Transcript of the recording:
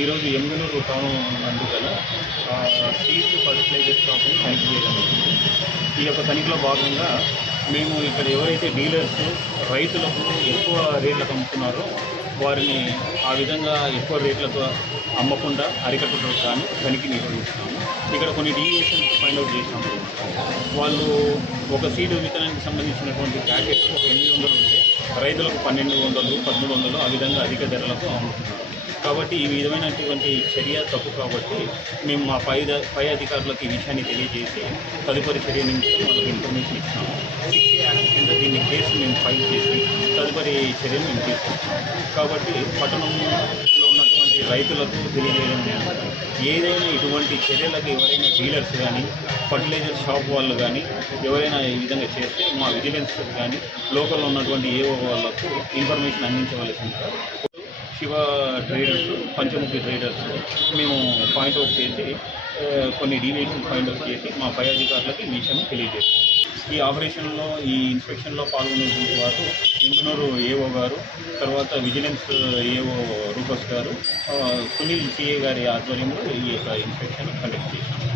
ఈరోజు ఎమ్మిగనూరు టౌన్ నందు గల సీడ్స్ ఫర్టిలైజర్ షాప్ని తనిఖీ చేయడం జరిగింది. ఈ యొక్క తనిఖీలో భాగంగా మేము ఇక్కడ ఎవరైతే డీలర్స్ రైతులకు ఎక్కువ రేట్లకు అమ్ముతున్నారో వారిని ఆ విధంగా ఎక్కువ రేట్లకు అమ్మకుండా అరికట్టడం కానీ తనిఖీ నిర్వహిస్తున్నాము. ఇక్కడ కొన్ని డీవియేషన్స్ ఫైండ్ అవుట్ చేసినాము. వాళ్ళు ఒక సీడ్ విత్తనానికి సంబంధించినటువంటి ప్యాకెట్స్ 800 ఉంటే రైతులకు 1200, 1300 ఆ విధంగా అధిక ధరలకు అమ్ముతున్నారు. కాబట్టి ఈ విధమైనటువంటి చర్య తప్పు. కాబట్టి మేము మా పై అధికారులకు ఈ విషయాన్ని తెలియజేసి తదుపరి చర్య నుంచి వాళ్ళకి ఇన్ఫర్మేషన్ ఇచ్చినాము. 60 యాక్ట్ కింద దీన్ని కేసు మేము ఫైల్ చేసి తదుపరి చర్యను మేము తీసుకుంటాం. కాబట్టి పట్టణంలో ఉన్నటువంటి రైతులకు తెలియజేయడం ఏదైనా ఇటువంటి చర్యలకు ఎవరైనా డీలర్స్ కానీ ఫర్టిలైజర్ షాప్ వాళ్ళు కానీ ఎవరైనా ఈ విధంగా చేస్తే మా విజిలెన్స్ కానీ లోకల్లో ఉన్నటువంటి ఏఓ వాళ్ళకు ఇన్ఫర్మేషన్ అందించవలసిందిగా శివ ట్రేడర్స్, పంచముఖి ట్రేడర్స్ మేము పాయింట్అవుట్ చేసి కొన్ని డీవియేషన్ పాయింట్అవుట్ చేసి మా పై అధికారులకు ఈ విషయం తెలియజేస్తాం. ఈ ఆపరేషన్లో ఈ ఇన్స్పెక్షన్లో పాల్గొనేటువంటి వారు ఎమ్మిగనూరు ఏఓ గారు, తర్వాత విజిలెన్స్ ఏఓ రూపస్ గారు, సునీల్ సిఏ గారి ఆధ్వర్యంలో ఈ యొక్క ఇన్స్పెక్షన్ కండక్ట్ చేశాం.